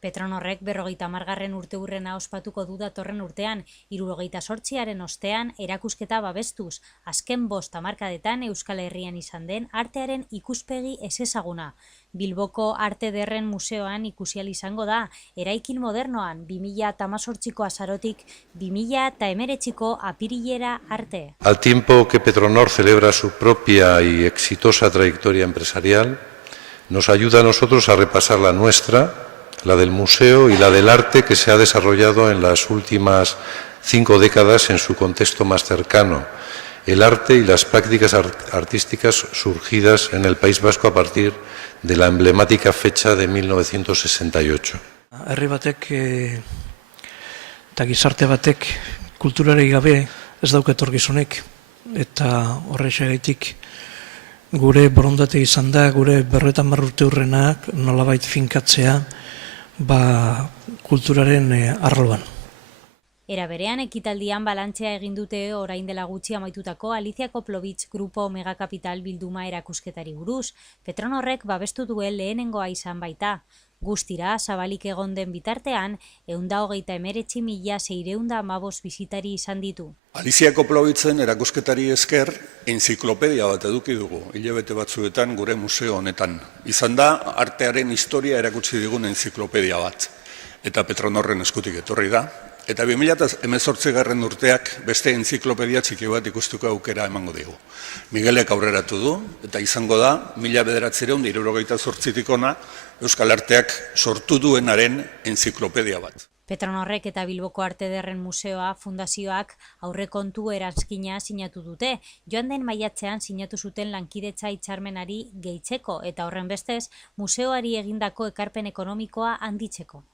Petronorrek 50. urteurrena ospatuko du datorren urtean, 78aren ostean erakusketa babestuz, azken 5 hamarkadetan Euskal Herrian izan den artearen ikuspegi ezezaguna. Bilboko Arte Ederren Museoan ikusi ahal izango da, eraikin modernoan 2018ko azarotik 2019ko apirilera arte. Al tiempo que Petronor celebra su propia y exitosa trayectoria empresarial, nos ayuda a nosotros a repasar la nuestra, la del museo y la del arte que se ha desarrollado en las últimas 5 décadas en su contexto más cercano, el arte y las prácticas artísticas surgidas en el País Vasco a partir de la emblemática fecha de 1968. Herri batek eta gizarte batek kulturari gabe ez dauka etorkizunik, eta horrexegatik gure borondate izan da, gure 50 urteurrenak nolabait finkatzea kulturaren arloan. Era berean, ekitaldian balantzea egin dute orain dela gutxi amaitutako Alicia Koplovitz Grupo Omega Capital bilduma erakusketari buruz. Petronorrek babestu duen lehenengoa izan baita. Guztira, zabalik egon den bitartean, 139.615 bisitari izan ditu. Alicia Koplovitzen erakusketari esker, enziklopedia bat eduki dugu, hilabete batzuetan gure museo honetan. Izan da, artearen historia erakutsi digun enziklopedia bat. Eta Petronorren eskutik etorri da. Eta 2018 urteak beste enziklopedia txiki bat ikustuko aukera emango digu. Miguelek aurreratu du, eta izango da, 1978tik hona Euskal Arteak sortu duenaren enziklopedia bat. Petronorrek eta Bilboko Arte Ederren Museoa fundazioak aurrekontu eranskina sinatu dute. Joan den maiatzean sinatu zuten lankidetza hitzarmenari gehitzeko eta horren bestez museoari egindako ekarpen ekonomikoa handitzeko.